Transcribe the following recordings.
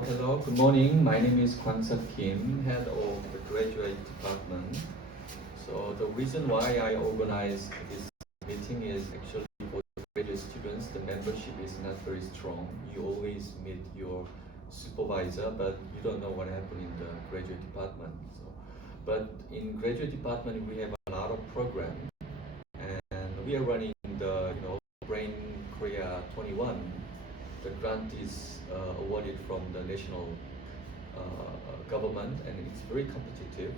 So hello, good morning. My name is Kwang-Suk Kim, head of the graduate department. So the reason why I organized this meeting is actually for graduate students, the membership is not very strong. You always meet your supervisor, but you don't know what happened in the graduate department. But in graduate department, we have a lot of program, and we are running the Brain Korea 21. The grant is awarded from the national government, and it's very competitive.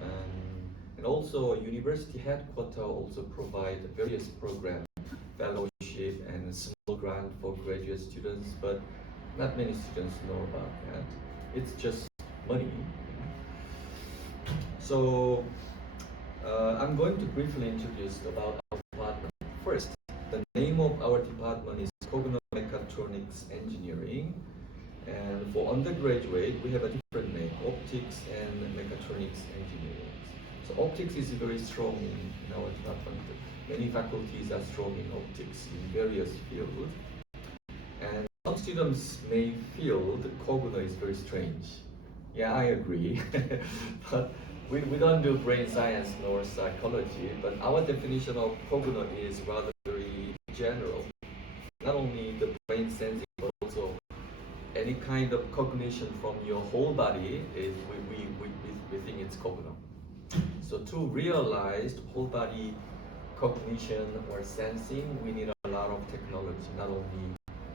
And also university headquarters also provide various programs, fellowship and small grant for graduate students, but not many students know about that. It's just money. So I'm going to briefly introduce about our department. First, the name of our department is Cogno-Mechatronics Engineering, and for undergraduate we have a different name, Optics and Mechatronics Engineering. So optics is very strong in our department. Many faculties are strong in optics in various fields, and some students may feel that Cogno is very strange. Yeah, I agree. But we don't do brain science nor psychology, but our definition of Cogno is rather very general. Not only the brain sensing, but also any kind of cognition from your whole body is we think it's Cogno. So to realize whole body cognition or sensing, we need a lot of technology, not only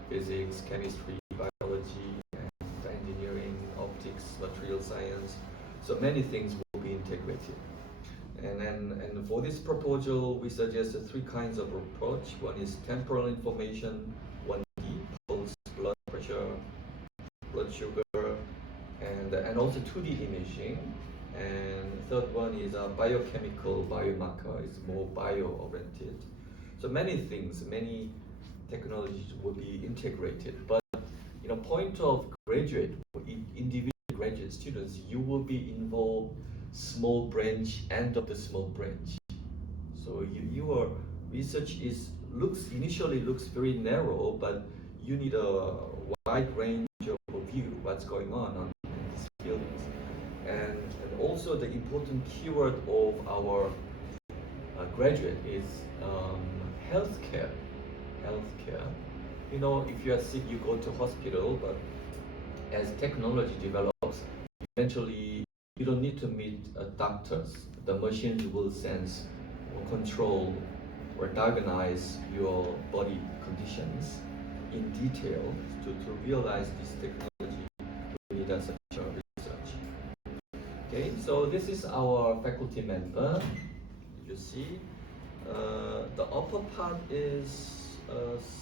physics, chemistry, biology, and engineering, optics, material science. So many things will be integrated. And for this proposal, we suggest three kinds of approach. One is temporal information, 1D, pulse, blood pressure, blood sugar, and also 2D imaging. And third one is a biochemical biomarker. It's more bio-oriented. So many things, many technologies will be integrated. But point of graduate, individual graduate students, you will be involved small branch, end of the small branch. So your research initially looks very narrow, but you need a wide range of view what's going on these fields. And also the important keyword of our graduate is healthcare. Healthcare. If you are sick, you go to hospital, but as technology develops, eventually you don't need to meet doctors. The machines will sense or control or diagnose your body conditions in detail. To realize this technology, we need such a research. Okay, so this is our faculty member. You see, the upper part is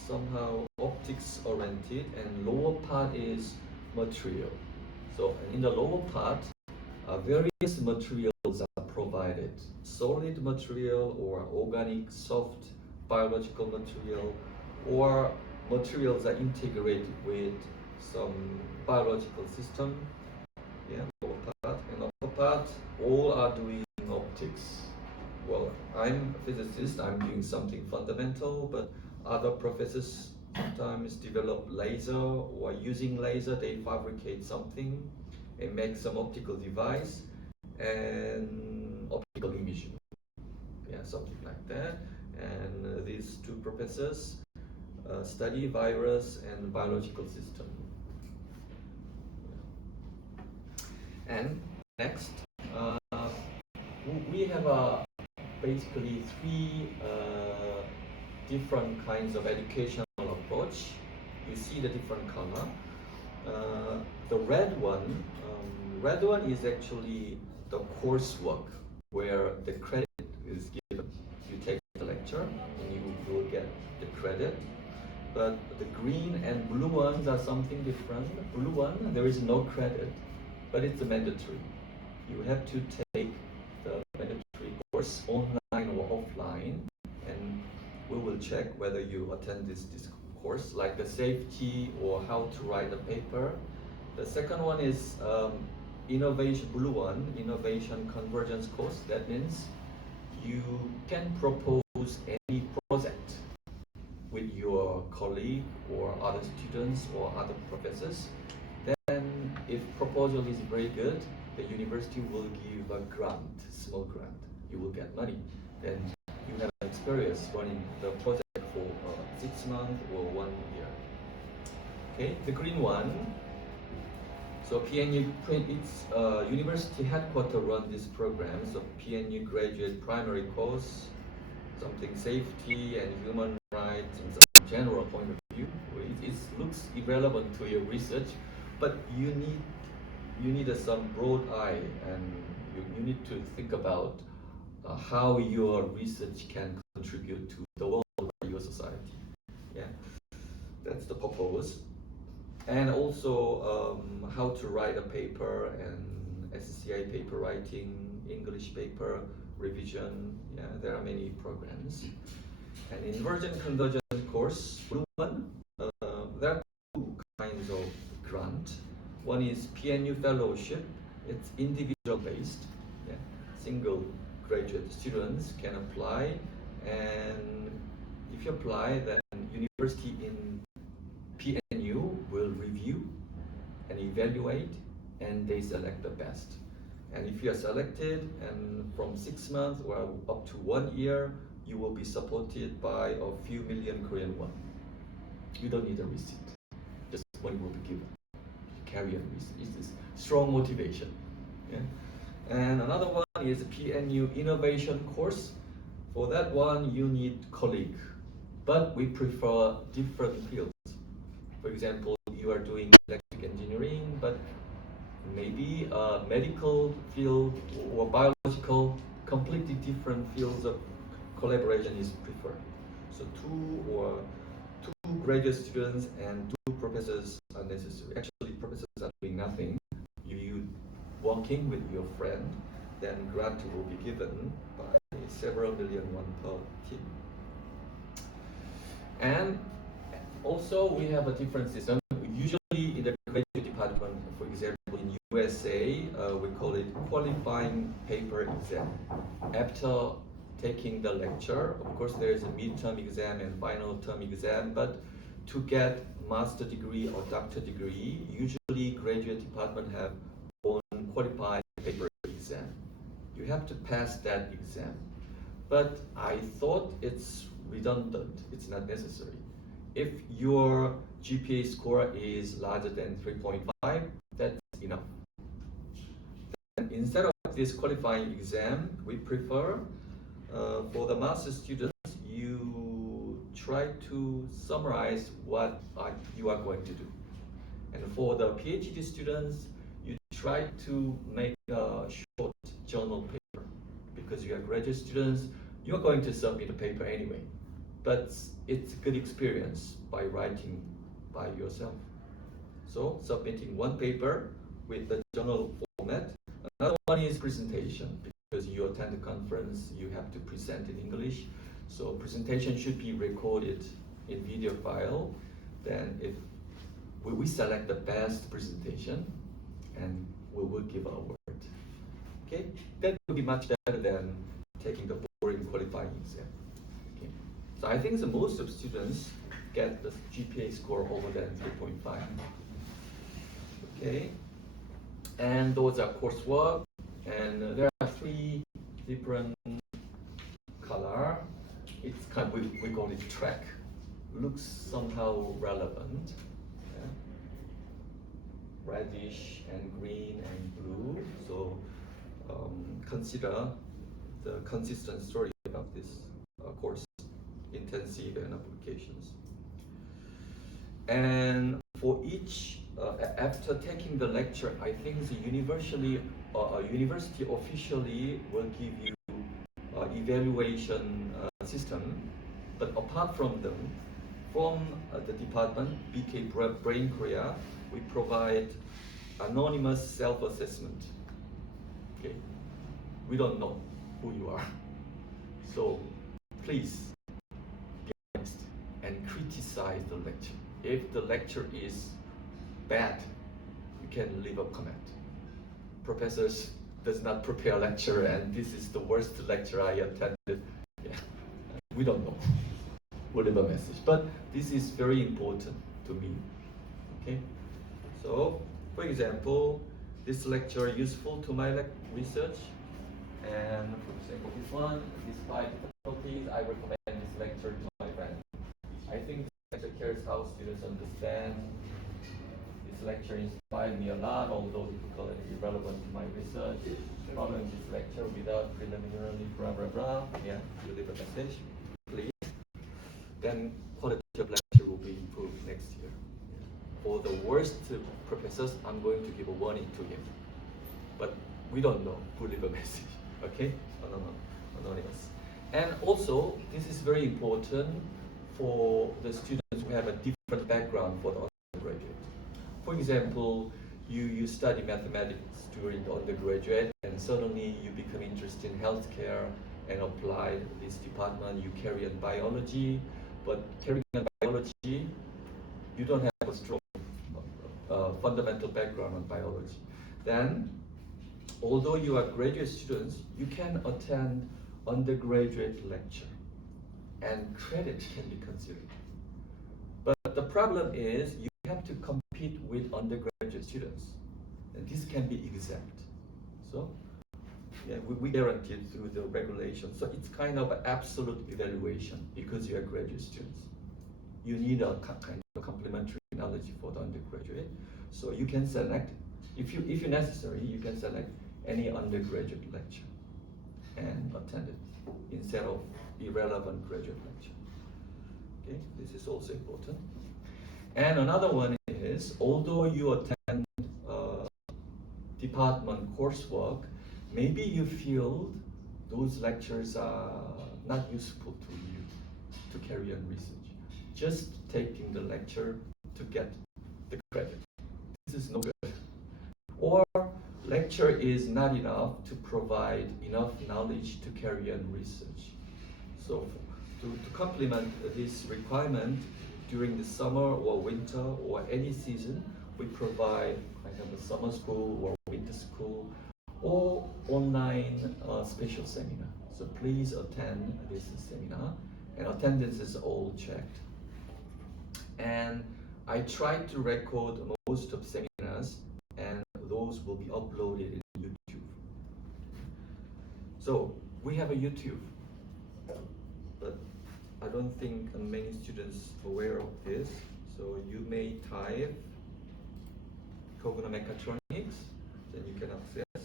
somehow optics oriented, and lower part is material. So in the lower part, various materials are provided. Solid material or organic, soft, biological material, or materials are integrated with some biological system. Yeah, lower part and upper part, all are doing optics. Well, I'm a physicist, I'm doing something fundamental, but other professors sometimes develop laser, or using laser they fabricate something and make some optical device and optical imaging. Yeah, something like that. And these two professors study virus and biological system. And next, we have basically three different kinds of educational approach. You see the different color. The red one is actually the coursework where the credit is given. You take the lecture and you will get the credit. But the green and blue ones are something different. Blue one, there is no credit, but it's mandatory. You have to take the mandatory course online or offline, and we will check whether you attend this course, like the safety or how to write a paper. The second one is innovation, blue one, innovation convergence course. That means you can propose any project with your colleague or other students or other professors. Then if proposal is very good, the university will give a grant, small grant. You will get money. Then you have experience running the project for 6 months or 1 year. Okay, the green one. So PNU, its university headquarters run this program. So PNU graduate primary course, something safety and human rights and some general point of view. It looks irrelevant to your research, but you need some broad eye, and you need to think about how your research can contribute to the world or your society. Yeah, that's the purpose. And also how to write a paper and SCI paper writing, English paper revision. Yeah, there are many programs. And inversion conversion course, blue one, there are two kinds of grant. One is PNU fellowship. It's individual based. Yeah. Single graduate students can apply, and if you apply, then university in PNU will review and evaluate, and they select the best. And if you are selected, and from 6 months or up to 1 year, you will be supported by a few million Korean won. You don't need a receipt, just money will be given. Carry a receipt. It's this strong motivation. Yeah? And another one is PNU innovation course. For that one, you need colleague, but we prefer different fields. For example, you are doing electric engineering, but maybe a medical field or biological, completely different fields of collaboration is preferred. So two graduate students and 2 professors are necessary. Actually, professors are doing nothing. You working with your friend, then grant will be given by several million won per team. And also, we have a different system. Usually in the graduate department, for example, in USA, we call it qualifying paper exam. After taking the lecture, of course, there is a midterm exam and final term exam, but to get master degree or doctor degree, usually graduate department have own qualifying paper exam. You have to pass that exam. But I thought it's redundant, it's not necessary. If your GPA score is larger than 3.5, that's enough. And instead of this qualifying exam, we prefer for the master students, you try to summarize what you are going to do. And for the PhD students, you try to make a short journal paper, because you are graduate students, you're going to submit a paper anyway. But it's a good experience by writing by yourself. So submitting one paper with the journal format. Another one is presentation, because you attend the conference, you have to present in English. So presentation should be recorded in video file. Then if we select the best presentation, and we will give an award. Okay, that would be much better than taking the boring qualifying exam. Okay. So I think the most of students get the GPA score over than 3.5. Okay, and those are coursework, and there are 3 different color. It's kind of, we call it track. Looks somehow relevant. Yeah. Reddish and green and blue. So consider the consistent story of this course, intensive and applications. And for each, after taking the lecture, I think the university officially will give you evaluation system. But apart from them, from the department, BK Brain Korea, we provide anonymous self-assessment. Okay, we don't know who you are, so please be honest and criticize the lecture. If the lecture is bad, you can leave a comment. Professors does not prepare a lecture, and this is the worst lecture I attended. Yeah, we don't know. We'll leave a message, but this is very important to me. Okay, so For example, this lecture useful to my research, and for example, this one, despite difficulties, I recommend this lecture to my friend. I think this lecture cares how students understand. This lecture inspired me a lot, although difficult and irrelevant to my research. Following this lecture without preliminarily blah blah blah. Yeah, you leave a message, please. Then quality of lecture will be improved next year. For the worst professors, I'm going to give a warning to him. But we don't know who leave a message. Okay? Anonymous. And also, this is very important for the students who have a different background for the undergraduate. For example, you study mathematics during the undergraduate and suddenly you become interested in healthcare and apply this department. You carry on biology, but carrying on biology, you don't have a strong fundamental background on biology. Then, although you are graduate students, you can attend undergraduate lecture and credit can be considered. But the problem is you have to compete with undergraduate students, and this can be exempt. So, yeah, we guarantee it through the regulation. So it's kind of an absolute evaluation because you are graduate students. You need a kind of complementary knowledge for the undergraduate. So you can select, if you necessary, you can select any undergraduate lecture and attend it instead of irrelevant graduate lecture. Okay, this is also important. And another one is, although you attend department coursework, maybe you feel those lectures are not useful to you to carry on research. Just taking the lecture to get the credit. This is no good. Or lecture is not enough to provide enough knowledge to carry on research. So to complement this requirement, during the summer or winter or any season, we provide kind of a summer school or winter school or online special seminar. So please attend this seminar, and attendance is all checked. And I try to record most of seminars, and those will be uploaded in YouTube. So we have a YouTube, but I don't think many students are aware of this. So you may type Cogno-Mechatronics, then you can access.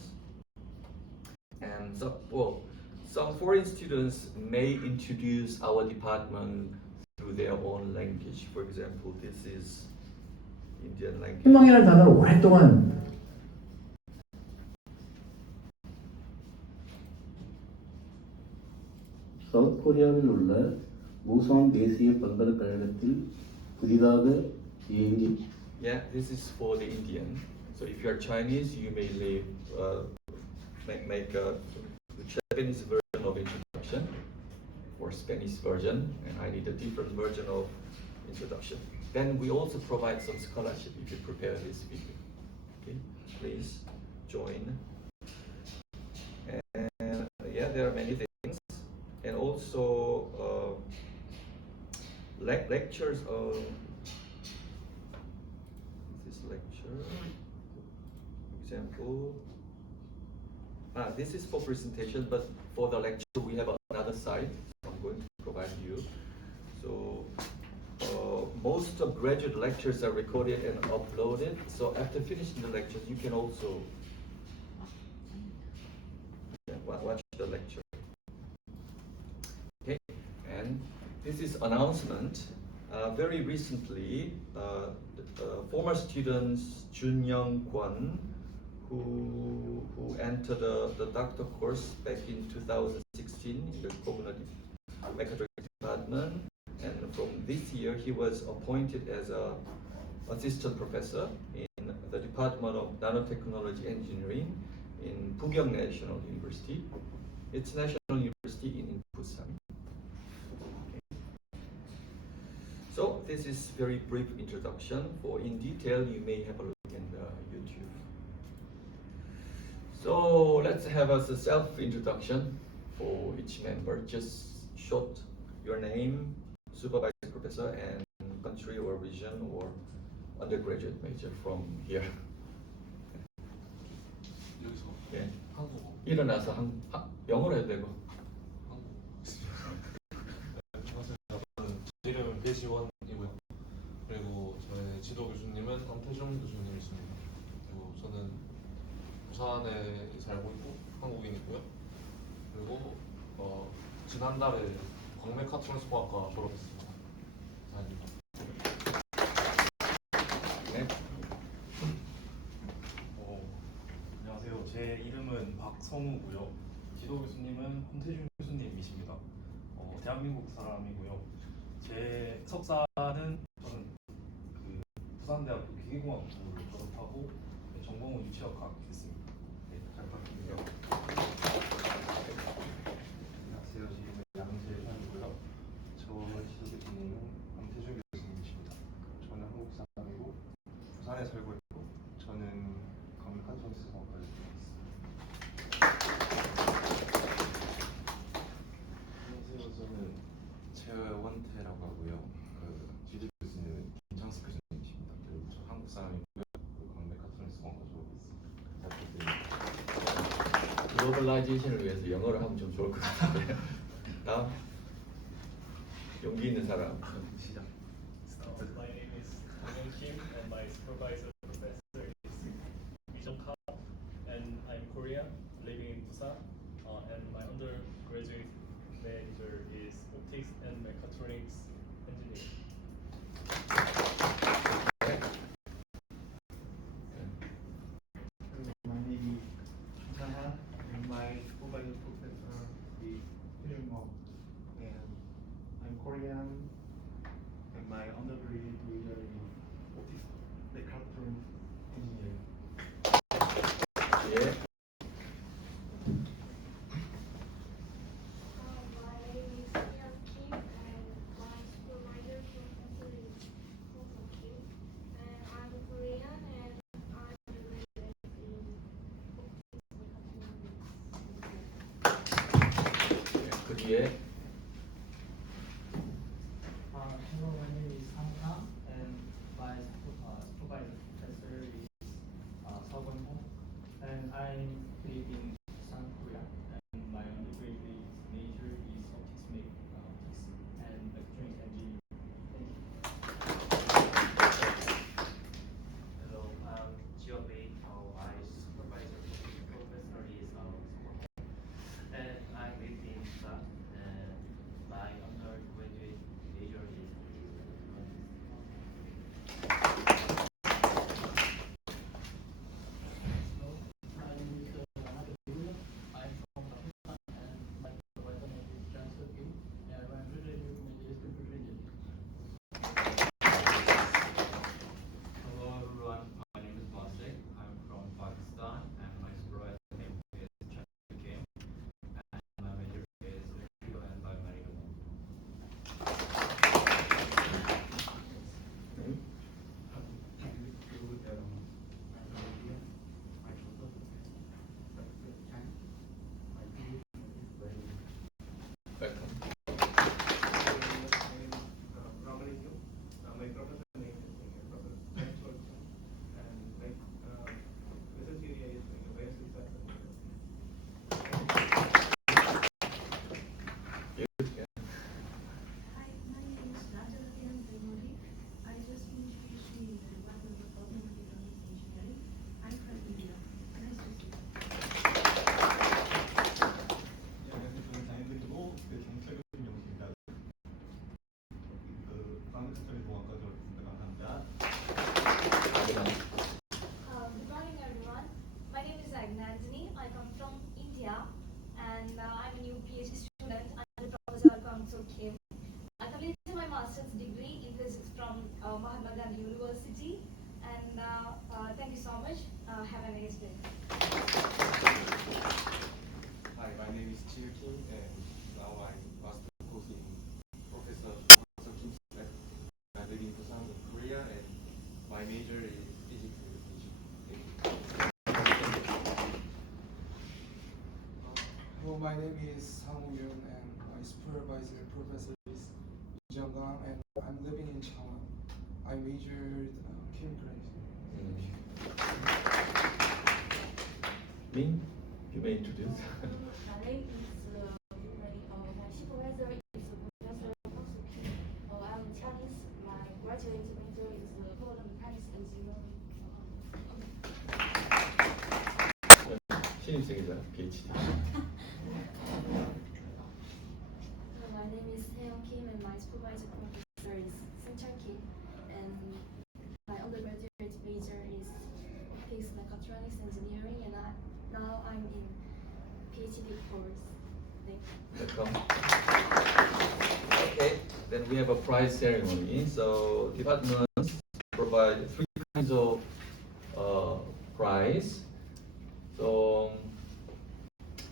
And so, well, some foreign students may introduce our department through their own language. For example, this is Indian language. 희망이라는 단어를 오랫동안 south கொரியாவில் உள்ள Busan தேசிய பல்கலைக்கழகத்தில் புதிதாக இயங்கி Yeah, this is for the Indian. So if you are Chinese, you may leave, make the Japanese version of introduction or Spanish version, and I need a different version of introduction. Then we also provide some scholarship if you prepare this video. Okay, please join. And yeah, there are many things, and also lectures on this lecture. Example. This is for presentation, but for the lecture we have another site. I'm going to provide you. So most of graduate lectures are recorded and uploaded. So after finishing the lectures, you can also watch the lecture. Okay, and this is announcement. Very recently, former students Jun Young Kwon, who entered the doctor course back in 2016 in the Cogno-Mechatronics department, and from this year he was appointed as an assistant professor in the Department of Nanotechnology Engineering in Pugyong National University. It's national university in Busan. So this is very brief introduction. For in detail, you may have a look in the YouTube. So let's have a self-introduction for each member. Just short, your name, supervisor, professor, and country or region or undergraduate major from here. 일어나서 영어로 해도 되고. 안녕하세요. 저는 제 이름은 BK21이고요. 그리고 저의 지도 교수님은 엄태중 교수님이십니다. 그리고 저는 부산에 살고 있고 한국인이고요. 그리고 지난달에 광메카트론스 공학과 졸업했습니다. 감사합니다. 네. 안녕하세요. 제 이름은 박성우고요. 지도 교수님은 엄태중 교수님이십니다. 대한민국 사람이고요. 제 석사는 저는 부산대학교 기계공학부를 졸업하고 전공은 유치학과 했습니다. 네, 잘 부탁드립니다. 안녕하세요. 제 이름은 양재환이고요. 저 지도 교수님은 엄태중 교수님이십니다. 저는 한국 사람이고 부산에 살고 있고 저는 Congo-Mechatronics 공학과를 안녕하세요. 저는 최원태라고 하고요. 지도 교수님은 김창수 교수님이십니다. 그리고 저 한국 사람이고요. 그리고 Congo-Mechatronics 공학과 졸업했습니다. 잘 부탁드립니다. 글로벌라이제이션을 위해서 영어를 하면 좀 좋을 것 같은데. 다음. 용기 있는 사람. 시작. My name is Dong Kim and my supervisor professor is Lee Ka, and I'm Korean, living in Busan. And my undergraduate major is optics and mechatronics engineering. My name is Chahan, and my supervisor professor is Hyun Mo. And I'm Korean, and my undergraduate major is optics mechatronics engineering. 예. My name is Hyun Kim, and my supervisor professor is also Kim. And I'm Korean, and I'm graduate in optics mechatronics. 그 뒤에. Hello, my name is Sang Kang, and my supervisor professor is Seo Gun-ho, and I live in Busan, Korea, and my undergraduate major is optics and electronics engineering. Thank you. Hello, I'm Gio Bei. My supervisor professor is Seo Gun-ho, and I live in Busan, and my undergraduate major is My name is Anand Deula. I'm from Pakistan, and my supervisor name is Chancellor Kim, and my undergraduate major is computer engineering. Hello everyone, my name is Masik. I'm from Pakistan and my supervisor name is Chandra Kim and my major is electrical and biomedical. My professor name is Professor Maxwell Chung, and my research area is bioresearch. Hi, my name is Rajarathinam Tremoli. I just finished PhD in the Department of Cogno-Mechatronics Engineering. I'm from India. Nice to see you. 안녕하세요. 저는 장인들이고 경찰 교수님 영수입니다. 광역수철 공학과 졸업했습니다. 감사합니다. Good morning, everyone. My name is Agnandini. I come from India, and I'm a new PhD student under Professor Kangso Kim. I completed my master's degree in physics from Mahatma Gandhi University, and thank you so much. Have a nice day. Hi, my name is Chiu Kim, and now I'm master course in Professor Kim's lab. I live in Busan, Korea, and my major is physics education. Thank you. Hello, my name is Sang Woo-yoon, and my supervisor professor is Lee Jung-gang, and I'm living in Changwon. I majored chemical engineering. 민? you may introduce. My name is my supervisor is Professor Congo Kim. I'm Chinese. My graduate major is Cogno-Mechanics engineering. 신입생이잖아, PhD. My name is Haeyoung Kim and my supervisor professor is Seung-Chul Kim, and my undergraduate major is Mechatronics engineering, and now I'm in PhD course. Thank you. Welcome. Okay, then we have a prize ceremony. So departments provide 3 kinds of prize. So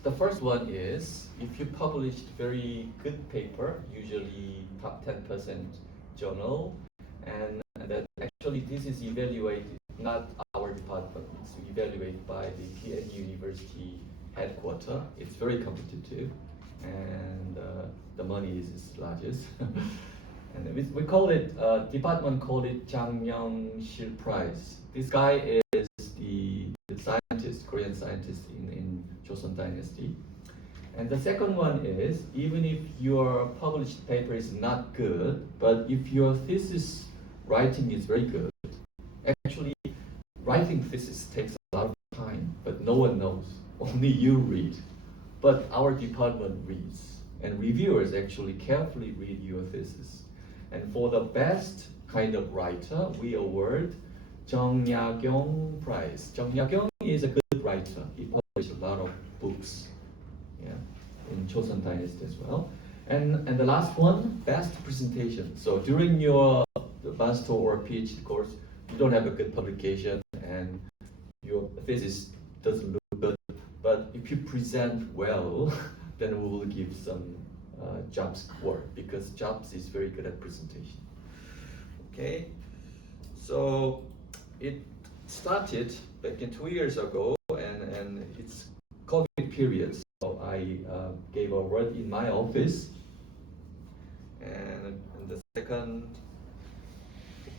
the first one is if you published very good paper, usually top 10% journal, and that actually this is evaluated, not our department, it's evaluated by the PN University headquarters. It's very competitive, and the money is largest. And we call it, department called it Jang Myung-sil Prize. This guy is the scientist, Korean scientist in Joseon Dynasty. And the second one is, even if your published paper is not good, but if your thesis writing is very good, actually writing thesis takes a lot of time, but no one knows, only you read. But our department reads, and reviewers actually carefully read your thesis. And for the best kind of writer, we award Jung Ya-kyung Prize. Jung Ya-kyung is a good writer. He published a lot of books, yeah, in Joseon Dynasty as well. And the last one, best presentation. So during your master or PhD course, you don't have a good publication and your thesis doesn't look good. But if you present well, then we will give some Jobs award, because Jobs is very good at presentation. Okay, so it started back in 2 years ago, and it's COVID period, so I gave a award in my office, and the second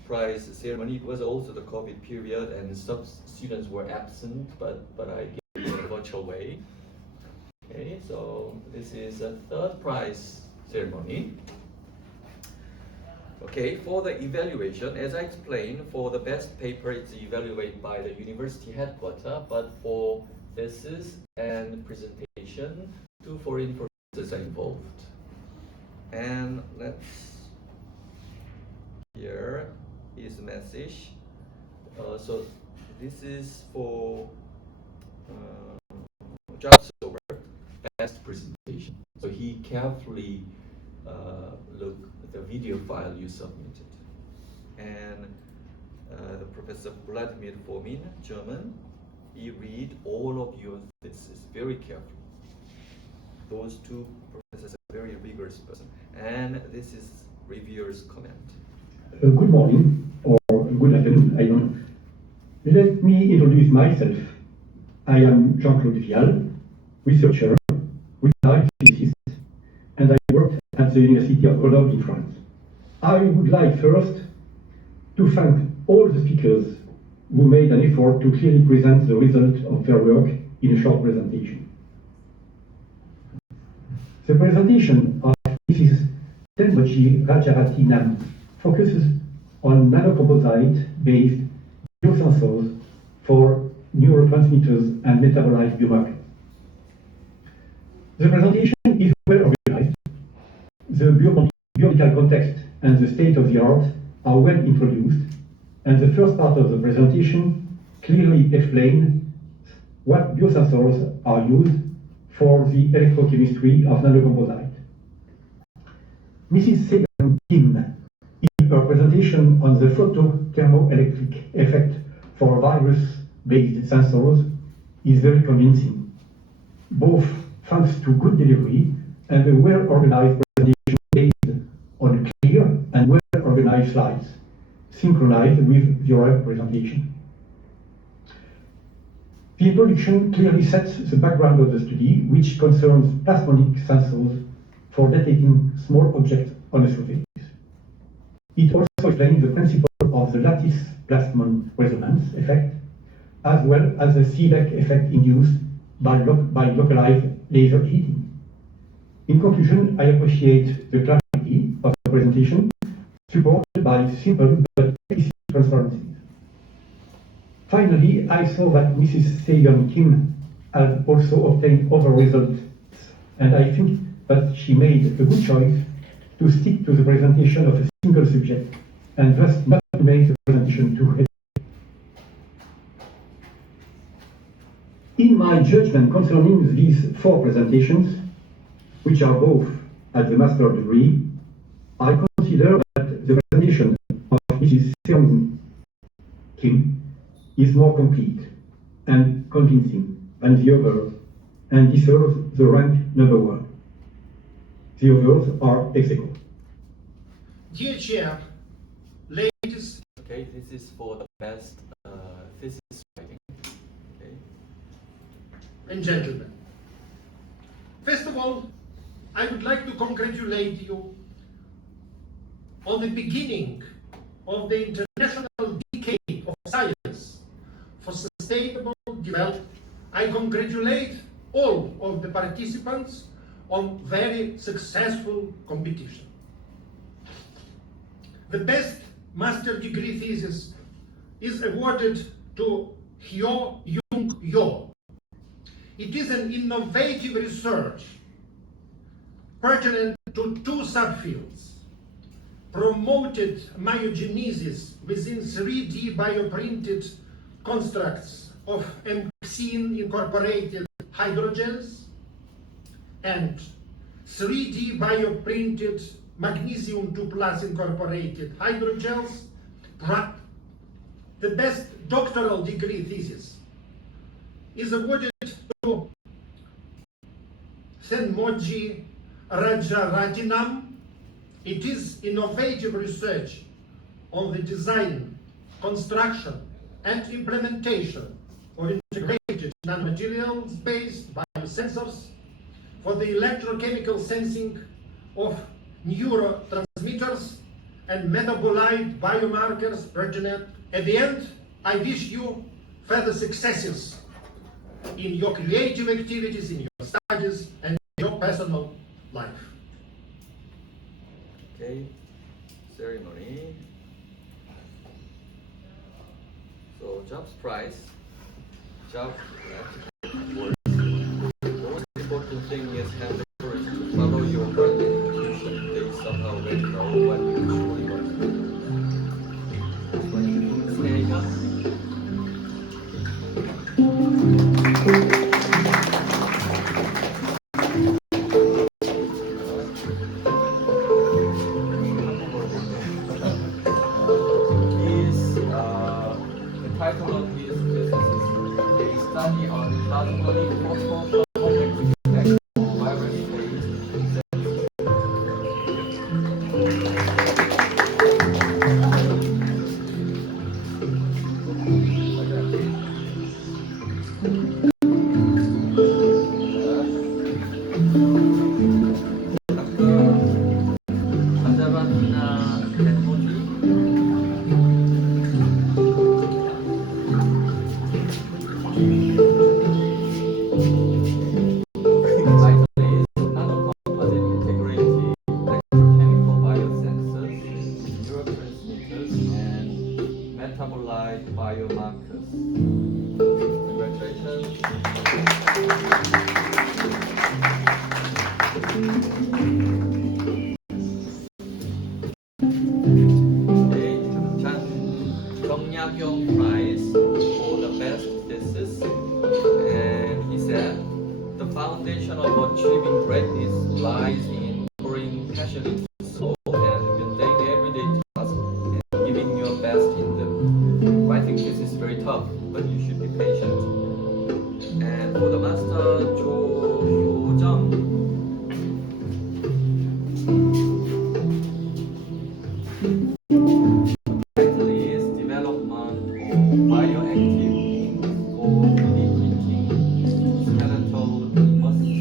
prize ceremony was also the COVID period, and some students were absent, but I gave it in a virtual way. Okay, so this is a third prize ceremony. Okay, for the evaluation, as I explained, for the best paper, it's evaluated by the university headquarters, but for thesis and presentation, 2 foreign professors are involved. And here is the message. So this is for Jobs award, best presentation. So he carefully looked at the video file you submitted. And the Professor Vladimir Fomin, German, he read all of your thesis very carefully. Those 2 professors are very rigorous person. And this is reviewer's comment. Good morning, or good afternoon, I don't know. Let me introduce myself. I am Jean-Claude Vial, researcher, retired physicist, and I worked at the University of Grenoble in France. I would like first to thank all the speakers who made an effort to clearly present the result of their work in a short presentation. The presentation of Mrs. Tenmochi Rajarathinam focuses on nanocomposite-based biosensors for neurotransmitters and metabolite biomarkers. The presentation is well organized. The biomedical context and the state of the art are well introduced, and the first part of the presentation clearly explains what biosensors are used for the electrochemistry of nanocomposite. Mrs. Seung Kim, in her presentation on the photothermoelectric effect for virus-based sensors, is very convincing, both thanks to good delivery and a well-organized presentation based on clear and well-organized slides, synchronized with your presentation. The introduction clearly sets the background of the study, which concerns plasmonic sensors for detecting small objects on a surface. It also explains the principle of the lattice plasmon resonance effect, as well as the Seebeck effect induced by localized laser heating. In conclusion, I appreciate the clarity of the presentation, supported by simple but explicit transparency. Finally, I saw that Mrs. Seyon Kim had also obtained other results, and I think that she made a good choice to stick to the presentation of a single subject, and thus not to make the presentation too heavy. In my judgment concerning these 4 presentations, which are both at the master degree, I consider that the presentation of Mrs. Seong Kim is more complete and convincing than the others and deserves the rank number 1. The others are ex aequo. Dear Chair, ladies. Okay, this is for the best thesis writing. Okay. And gentlemen, first of all, I would like to congratulate you on the beginning of the International Decade of Science for Sustainable Development. I congratulate all of the participants on very successful competition. The best master degree thesis is awarded to Hyo Young Yo. It is an innovative research pertinent to 2 subfields: promoted myogenesis within 3D bioprinted constructs of MXene incorporated hydrogens and 3D bioprinted magnesium 2+ incorporated hydrogels. The best doctoral degree thesis is awarded to Senmoji Rajaratnam. It is innovative research on the design, construction, and implementation of integrated nanomaterials-based biosensors for the electrochemical sensing of neurotransmitters and metabolite biomarkers pertinent. At the end, I wish you further successes in your creative activities, in your studies, and in your personal life. Okay, ceremony. So jobs prize. Job work. The most important thing is have the courage to follow your heart and intuition. They somehow already know what you truly want to do. The title of his thesis is a study on particularly phosphochromic virus-based metabolite biomarkers. Congratulations. Okay, Jong-Yakyong Prize for the best thesis. And he said, the foundation of achieving greatness lies in pouring passion into soul and mundane everyday tasks and giving your best in them. Writing this is very tough, but you should be patient. And for the master, Jo Hyo-jung. The title is Development of Bioactive Ink for 3D printing skeletal muscle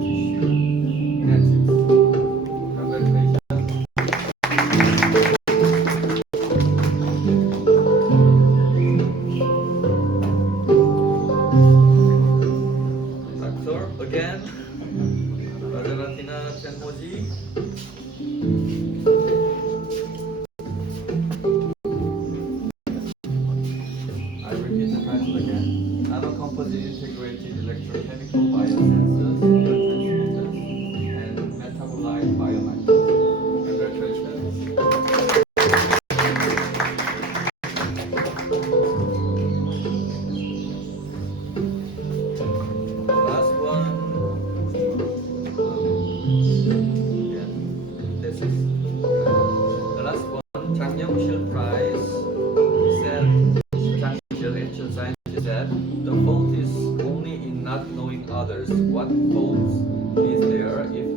tissue genetics. Congratulations. the title again. Nanocomposite integrated electrochemical biosensors, neurotransmitters, and metabolite biomarkers. Congratulations. Last one. Yeah, this is the last one. Cogno-Mechatronics Prize. He said, Cogno-Mechatronics scientist said, the fault is only in not knowing others. What fault is there if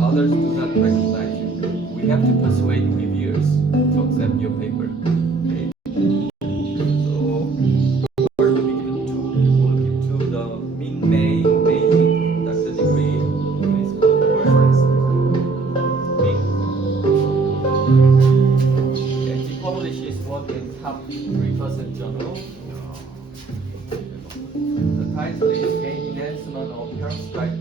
others do not recognize you? We have to persuade reviewers to accept your paper. Okay. So we'll give to the Ming Mei Doctor degree. Please come forward. Ming. And he publishes work in top 3% journal. The title is Gain Enhancement of Perovskite